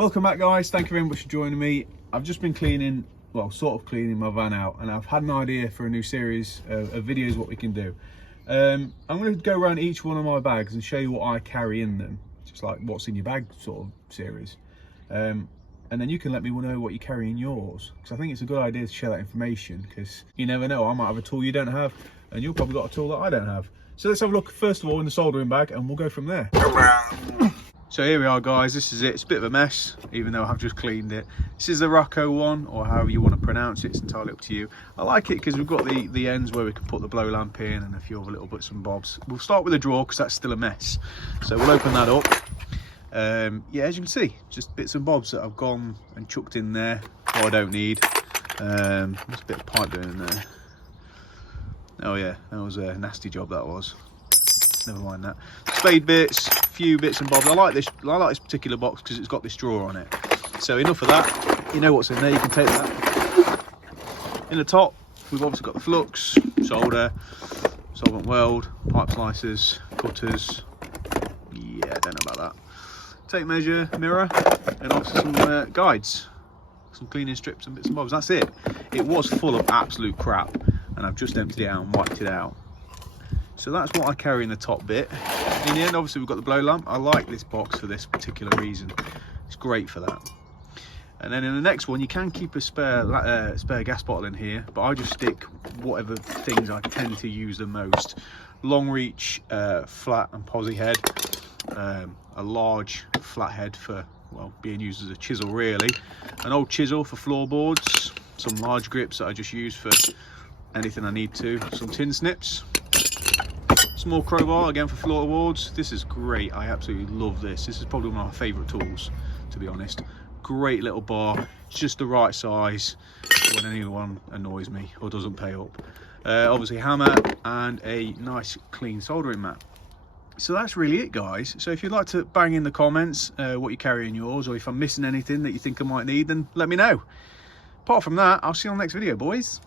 Welcome back, guys. Thank you very much for joining me. I've just been cleaning, well, sort of cleaning my van out, and I've had an idea for a new series of videos what we can do. I'm going to go around each one of my bags and show you what I carry in them, just like what's in your bag sort of series. And then you can let me know what you carry in yours, because I think it's a good idea to share that information, because you never know, I might have a tool you don't have and you've probably got a tool that I don't have. So let's have a look first of all in the soldering bag and we'll go from there. So here we are, guys. This is it. It's a bit of a mess, even though I've just cleaned it. This is the Rocco one, or however you want to pronounce it. It's entirely up to you. I like it because we've got the ends where we can put the blow lamp in and a few other little bits and bobs. We'll start with the drawer because that's still a mess. So we'll open that up. Yeah, as you can see, just bits and bobs that I've gone and chucked in there. What I don't need. There's a bit of pipe going in there. Oh yeah, that was a nasty job, that was. Never mind that. Spade bits, few bits and bobs. I like this particular box because it's got this drawer on it. So enough of that. You know what's in there, you can take that. In the top, we've obviously got the flux, solder, solvent weld, pipe slicers, cutters. Yeah, I don't know about that. Tape measure, mirror, and obviously some guides, some cleaning strips and bits and bobs. That's it. It was full of absolute crap, and I've just emptied it out and wiped it out. So that's what I carry in the top bit. In the end, obviously, we've got the blow lamp. I like this box for this particular reason. It's great for that. And then in the next one, you can keep a spare gas bottle in here, but I just stick whatever things I tend to use the most. Long reach, flat and posi head. A large flat head for, well, being used as a chisel really. An old chisel for floorboards. Some large grips that I just use for anything I need to. Some tin snips. Small crowbar again for floorboards. This is great. I absolutely love this. This is probably one of my favourite tools, to be honest. Great little bar, just the right size when anyone annoys me or doesn't pay up. Obviously hammer and a nice clean soldering mat. So that's really it, guys. So if you'd like to bang in the comments what you carry in yours, or if I'm missing anything that you think I might need, then let me know. Apart from that, I'll see you on the next video, boys.